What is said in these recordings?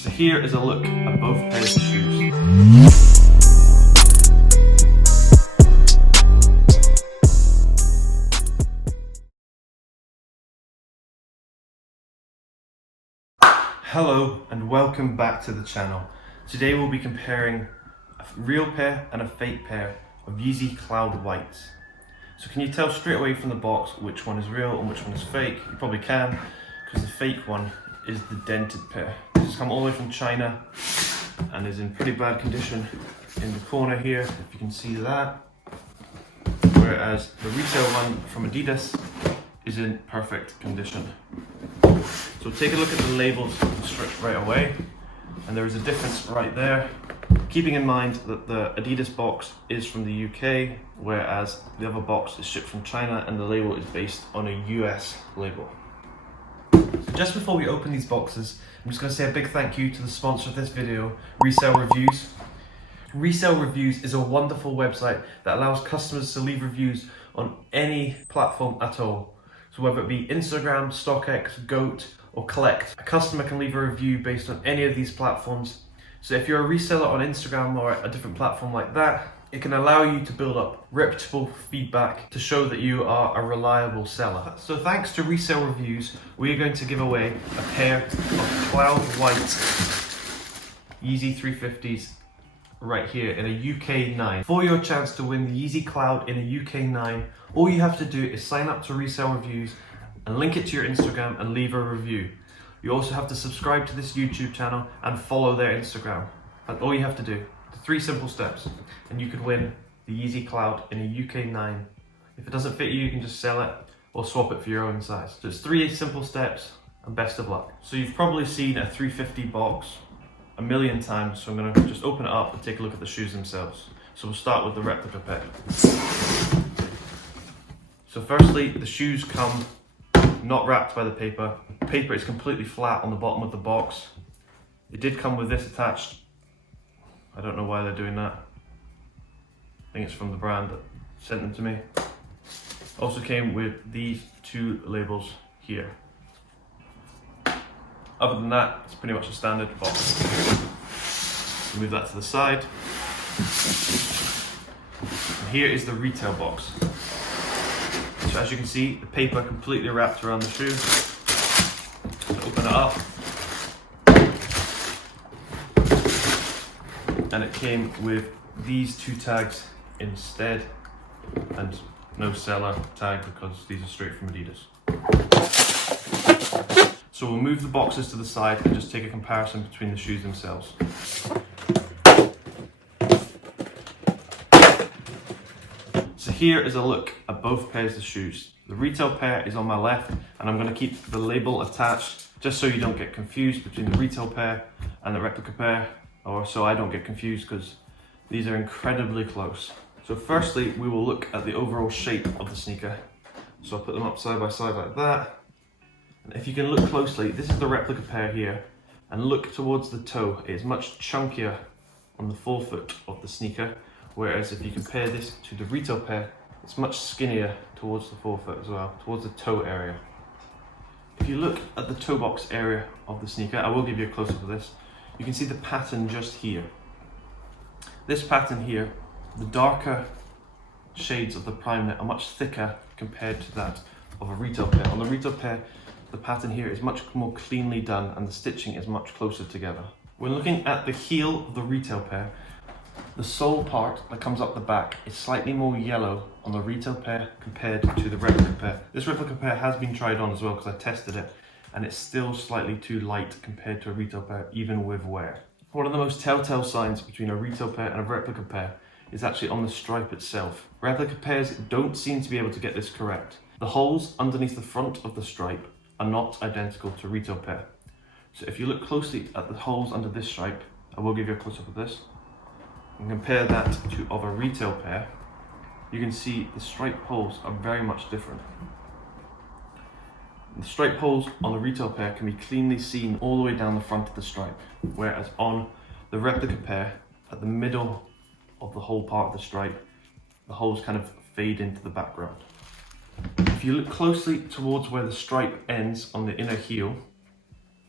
So here is a look at both pairs of shoes. Hello and welcome back to the channel. Today we'll be comparing a real pair and a fake pair of Yeezy Cloud Whites. So can you tell straight away from the box which one is real and which one is fake? You probably can, because the fake one is the dented pair. This has come all the way from China and is in pretty bad condition in the corner here, if you can see that. Whereas the retail one from Adidas is in perfect condition. So take a look at the labels right away, and there is a difference right there. Keeping in mind that the Adidas box is from the UK, whereas the other box is shipped from China and the label is based on a US label. So just before we open these boxes, I'm just going to say a big thank you to the sponsor of this video, Resale Reviews. Resale Reviews is a wonderful website that allows customers to leave reviews on any platform at all. So whether it be Instagram, StockX, Goat, or Collect, a customer can leave a review based on any of these platforms. So if you're a reseller on Instagram or a different platform like that, it can allow you to build up reputable feedback to show that you are a reliable seller. So thanks to Resale Reviews, we are going to give away a pair of Cloud White Yeezy 350s right here in a UK 9. For your chance to win the Yeezy Cloud in a UK 9, all you have to do is sign up to Resale Reviews and link it to your Instagram and leave a review. You also have to subscribe to this YouTube channel and follow their Instagram. That's all you have to do. 3 simple steps and you could win the Yeezy Cloud in a UK 9. If it doesn't fit you, you can just sell it or swap it for your own size. So it's 3 simple steps and best of luck. So you've probably seen a 350 box a million times, so I'm going to just open it up and take a look at the shoes themselves. So we'll start with the replica pair. So firstly, the shoes come not wrapped by the paper. The paper is completely flat on the bottom of the box. It did come with this attached. I don't know why they're doing that. I think it's from the brand that sent them to me. Also came with these 2 labels here. Other than that, it's pretty much a standard box. Move that to the side. And here is the retail box. So as you can see, the paper completely wrapped around the shoe. So open it up. And it came with these 2 tags instead, and no seller tag because these are straight from Adidas. So we'll move the boxes to the side and just take a comparison between the shoes themselves. So here is a look at both pairs of shoes. The retail pair is on my left, and I'm going to keep the label attached just so you don't get confused between the retail pair and the replica pair, or so I don't get confused, because these are incredibly close. So firstly, we will look at the overall shape of the sneaker. So I'll put them up side by side like that. And if you can look closely, this is the replica pair here, and look towards the toe. It is much chunkier on the forefoot of the sneaker, whereas if you compare this to the retail pair, it's much skinnier towards the forefoot as well, towards the toe area. If you look at the toe box area of the sneaker, I will give you a close-up of this, you can see the pattern just here. This pattern here, the darker shades of the prime knit are much thicker compared to that of a retail pair. On the retail pair, the pattern here is much more cleanly done and the stitching is much closer together. When looking at the heel of the retail pair, the sole part that comes up the back is slightly more yellow on the retail pair compared to the replica pair. This replica pair has been tried on as well because I tested it, and it's still slightly too light compared to a retail pair, even with wear. One of the most telltale signs between a retail pair and a replica pair is actually on the stripe itself. Replica pairs don't seem to be able to get this correct. The holes underneath the front of the stripe are not identical to retail pair. So if you look closely at the holes under this stripe, I will give you a close-up of this, and compare that to of a retail pair, you can see the stripe holes are very much different. The stripe holes on the retail pair can be cleanly seen all the way down the front of the stripe, whereas on the replica pair, at the middle of the whole part of the stripe, the holes kind of fade into the background. If you look closely towards where the stripe ends on the inner heel,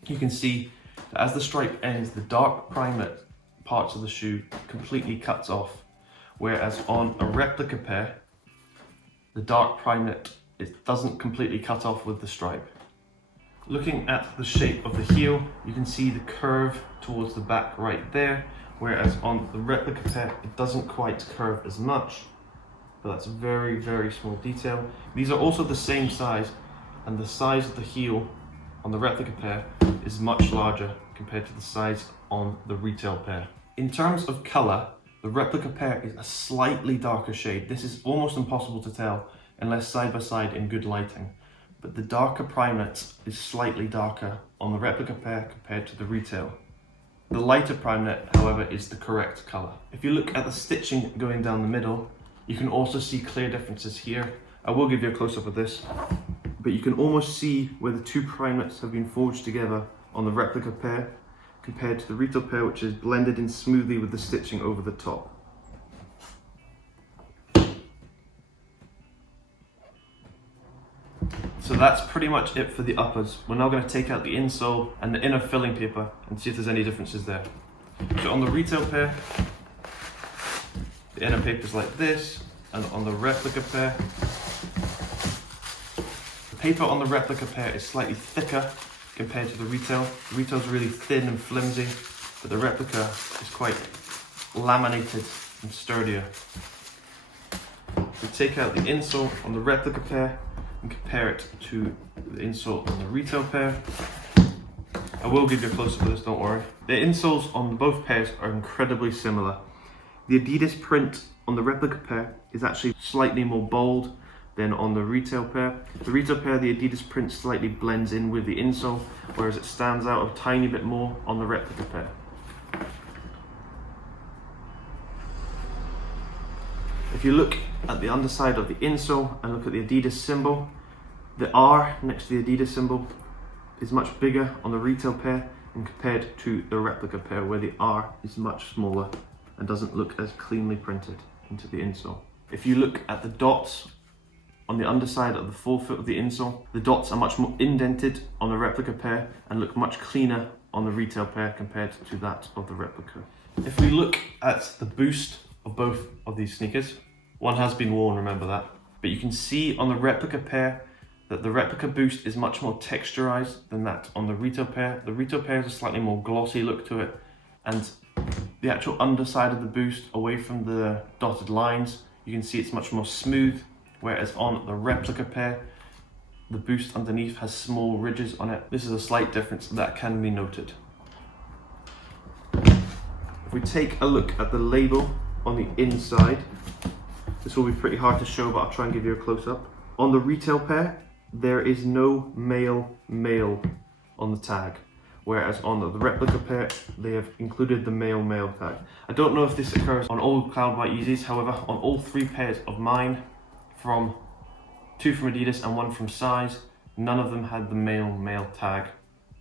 you can see As the stripe ends, the dark primate parts of the shoe completely cuts off, whereas on a replica pair, the dark primate, it doesn't completely cut off with the stripe. Looking at the shape of the heel, you can see the curve towards the back right there, whereas on the replica pair, it doesn't quite curve as much, but that's a very, very small detail. These are also the same size, and the size of the heel on the replica pair is much larger compared to the size on the retail pair. In terms of color, the replica pair is a slightly darker shade. This is almost impossible to tell unless side by side in good lighting. But the darker primate is slightly darker on the replica pair compared to the retail. The lighter primate, however, is the correct color. If you look at the stitching going down the middle, you can also see clear differences here. I will give you a close-up of this, but you can almost see where the two primates have been forged together on the replica pair compared to the retail pair, which is blended in smoothly with the stitching over the top. So that's pretty much it for the uppers. We're now going to take out the insole and the inner filling paper and see if there's any differences there. So on the retail pair, the inner paper is like this, and on the replica pair, the paper on the replica pair is slightly thicker compared to the retail. The retail is really thin and flimsy, but the replica is quite laminated and sturdier. We take out the insole on the replica pair and compare it to the insole on the retail pair. I will give you a close-up of this, don't worry. The insoles on both pairs are incredibly similar. The Adidas print on the replica pair is actually slightly more bold than on the retail pair. The retail pair, the Adidas print slightly blends in with the insole, whereas it stands out a tiny bit more on the replica pair. If you look at the underside of the insole and look at the Adidas symbol, the R next to the Adidas symbol is much bigger on the retail pair and compared to the replica pair, where the R is much smaller and doesn't look as cleanly printed into the insole. If you look at the dots on the underside of the forefoot of the insole, the dots are much more indented on the replica pair and look much cleaner on the retail pair compared to that of the replica. If we look at the boost of both of these sneakers, one has been worn, remember that, but you can see on the replica pair that the replica boost is much more texturized than that on the retail pair. The retail pair has a slightly more glossy look to it, and the actual underside of the boost, away from the dotted lines, you can see it's much more smooth, whereas on the replica pair, the boost underneath has small ridges on it. This is a slight difference that can be noted. If we take a look at the label on the inside, this will be pretty hard to show, but I'll try and give you a close-up. On the retail pair, there is no male on the tag, whereas on the replica pair, they have included the male tag. I don't know if this occurs on all Cloud White Yeezys, however, on all three pairs of mine, two from Adidas and one from Size, none of them had the male tag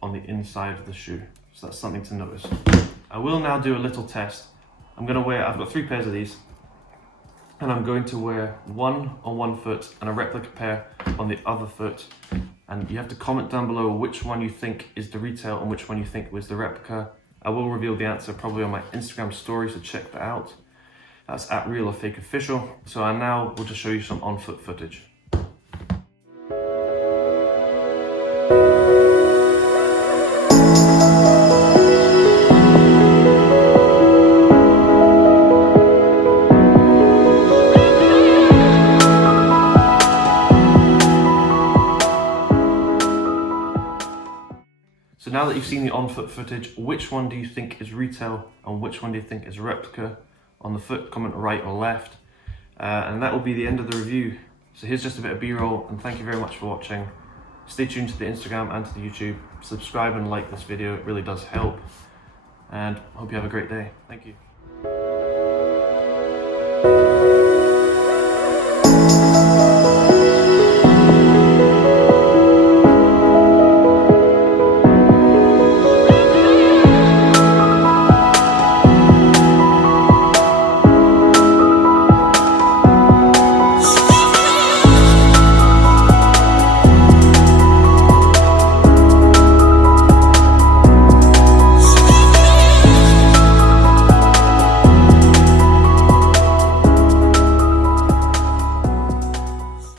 on the inside of the shoe. So that's something to notice. I will now do a little test. I've got three pairs of these, and I'm going to wear one on one foot and a replica pair on the other foot. And you have to comment down below which one you think is the retail and which one you think was the replica. I will reveal the answer probably on my Instagram story, so check that out. That's at RealorFakeOfficial. So I now will just show you some on-foot footage. So now that you've seen the on-foot footage, which one do you think is retail and which one do you think is replica? On the foot, comment right or left. And that will be the end of the review. So here's just a bit of B-roll, and thank you very much for watching. Stay tuned to the Instagram and to the YouTube. Subscribe and like this video, it really does help. And hope you have a great day. Thank you.